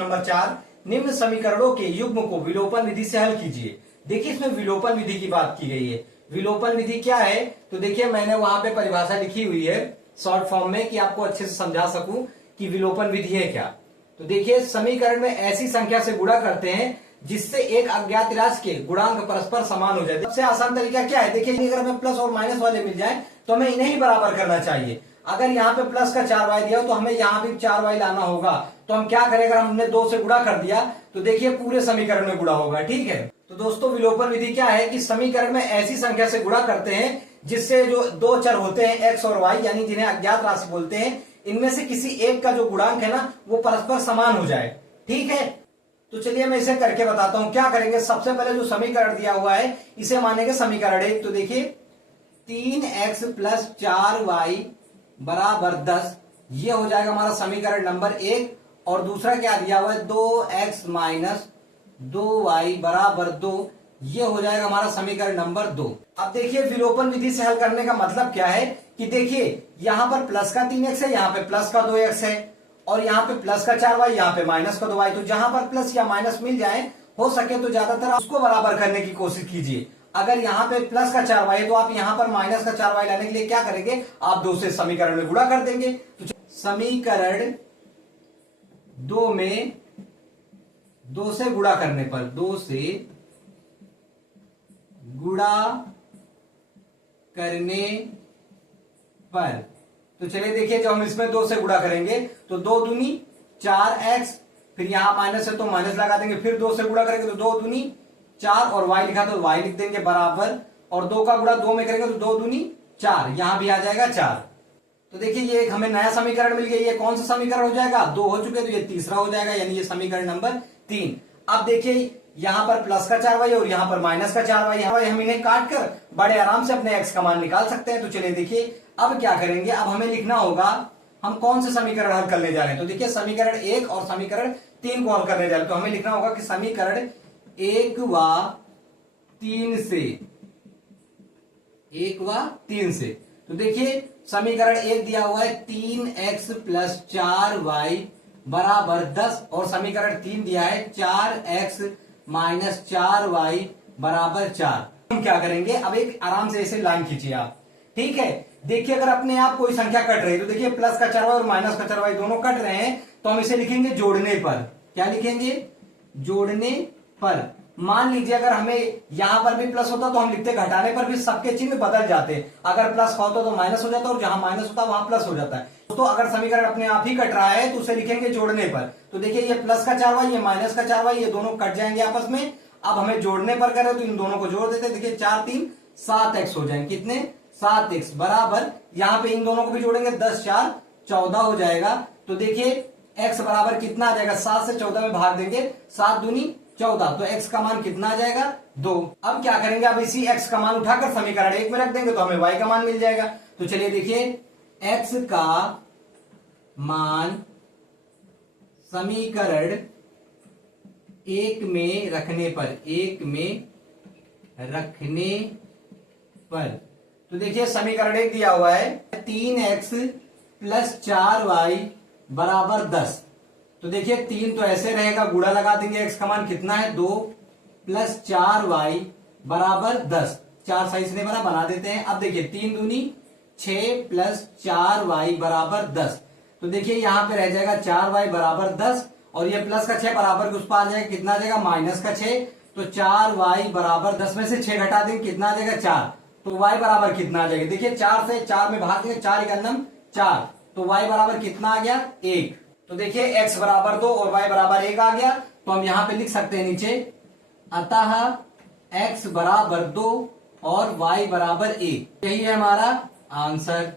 प्रश्न नंबर 4, निम्न समीकरणों के युग्म को विलोपन विधि से हल कीजिए। देखिए इसमें विलोपन विधि की बात की गई है। विलोपन विधि क्या है, तो देखिए मैंने वहां पे परिभाषा लिखी हुई है शॉर्ट फॉर्म में कि आपको अच्छे से समझा सकूं कि विलोपन विधि है क्या। तो देखिए समीकरण में ऐसी संख्या से गुणा करते हैं जिससे एक अज्ञात राशि के गुणांक परस्पर समान हो जाए। सबसे आसान तरीका क्या है, देखिए अगर हमें प्लस और माइनस वाले मिल जाए तो हमें इन्हें ही बराबर करना चाहिए। अगर यहाँ पे प्लस का 4y दिया हो तो हमें यहाँ भी 4y लाना होगा। तो हम क्या करें, अगर हमने 2 से गुणा कर दिया तो देखिए पूरे समीकरण में गुणा होगा। ठीक है, तो दोस्तों विलोपन विधि क्या है कि समीकरण में ऐसी संख्या से गुणा करते हैं जिससे जो दो चर होते हैं x और y, यानी जिन्हें अज्ञात राशि बोलते हैं, इनमें से किसी एक का जो गुणांक है ना वो परस्पर समान हो जाए। ठीक है, तो चलिए मैं इसे करके बताता हूं। क्या करेंगे, सबसे पहले जो समीकरण दिया हुआ है इसे मानेंगे समीकरण 1। तो देखिए 3x + 4y बराबर 10, ये हो जाएगा हमारा समीकरण नंबर 1। और दूसरा क्या दिया हुआ है, 2x - 2y बराबर 2, ये हो जाएगा हमारा समीकरण नंबर 2। अब देखिए विलोपन विधि से हल करने का मतलब क्या है कि देखिए यहां पर प्लस का 3x है, यहां पे प्लस का 2x है, और यहाँ पे प्लस का 4y, यहाँ पे माइनस का 2y। तो जहां पर प्लस या माइनस मिल जाए, हो सके तो ज्यादातर उसको बराबर करने की कोशिश कीजिए। अगर यहाँ पे प्लस का 4y है तो आप यहाँ पर माइनस का 4y लाने के लिए क्या करेंगे, आप 2 से समीकरण में गुणा कर देंगे। तो समीकरण 2 में 2 से गुणा करने पर, 2 से गुणा करने पर, तो चलिए देखिए जब हम इसमें 2 से गुणा करेंगे तो 2 दूनी 4x, फिर यहां माइनस है तो माइनस लगा देंगे, फिर 2 से गुणा करेंगे तो 2 दूनी 4 और y लिखा तो y लिख देंगे बराबर, और 2 का गुणा 2 में करेंगे तो 2 दूनी 4, यहां भी आ जाएगा 4। तो देखिए ये एक हमें नया समीकरण मिल गया। ये कौन सा समीकरण हो जाएगा, 2 हो चुके तो ये तीसरा हो जाएगा, यानी ये समीकरण नंबर 3। अब देखिए यहां पर प्लस का 4y और यहां पर माइनस का 4y, हम इन्हें काट कर बड़े आराम से अपने x का मान निकाल सकते हैं। तो चलिए देखिए अब क्या करेंगे, अब हमें लिखना होगा हम कौन से समीकरण हल करने जा रहे हैं। तो देखिए समीकरण 1 और समीकरण 3 को हल करने जा रहे हैं। तो हमें लिखना होगा कि समीकरण 1 व 3 से, तो देखिए समीकरण 1 दिया हुआ है 3x + 4y बराबर 10, और समीकरण 3 दिया है 4x - 4y बराबर 4। हम क्या करेंगे, अब एक आराम से ऐसे लाइन खींचिए आप। ठीक है, देखिए अगर अपने आप कोई संख्या कट रही है तो देखिए प्लस का 4y और माइनस का 4y दोनों कट रहे हैं, तो हम इसे लिखेंगे जोड़ने पर। क्या लिखेंगे, जोड़ने पर। मान लीजिए अगर हमें यहां पर भी प्लस होता तो हम लिखते घटाने पर भी सबके चिन्ह बदल जाते। अगर प्लस होता तो माइनस हो जाता, और जहां माइनस होता वहां प्लस हो जाता है। तो अगर समीकरण अपने आप ही कट रहा है तो उसे लिखेंगे जोड़ने पर। तो देखिए ये प्लस का 4y, ये माइनस का 4y, ये दोनों कट जाएंगे आपस में। अब हमें जोड़ने पर करें तो इन दोनों को जोड़ देते, देखिए 4 3 7x हो जाएंगे, कितने 7x बराबर, यहां पे इन दोनों को भी जोड़ेंगे 10 4 14 हो जाएगा। तो देखिए x बराबर कितना आ जाएगा, 7 से 14 में भाग देंगे, 7 दूनी 14, तो x का मान कितना आ जाएगा 2। अब क्या करेंगे, अब इसी x का मान उठाकर समीकरण 1 में रख देंगे तो हमें y का मान मिल जाएगा। तो चलिए देखिए x का मान समीकरण 1 में रखने पर, 1 में रखने पर, तो देखिए समीकरण 1 दिया हुआ है 3x + 4y बराबर 10। तो देखिए 3 तो ऐसे रहेगा, गुणा लगा देंगे, x का मान कितना है 2 + 4y बराबर 10। 4 सही से नहीं बना, बना देते हैं। अब देखिए 3 दूनी 6 + 4y बराबर 10। तो देखिए यहां पे रह जाएगा 4y बराबर 10, और ये प्लस का 6 बराबर उस पर आ जाएगा, कितना आ जाएगा माइनस का 6। तो 4y बराबर 10 में से 6 घटा देंगे, कितना आ जाएगा 4। तो y बराबर कितना आ जाएगा, देखिए 4 से 4 में भाग देंगे, 4 × 4, तो y बराबर कितना आ गया 1। तो देखिए x बराबर 2 और y बराबर 1 आ गया। तो हम यहां पे लिख सकते हैं नीचे, अतः x बराबर 2 और y बराबर 1, यही है हमारा आंसर।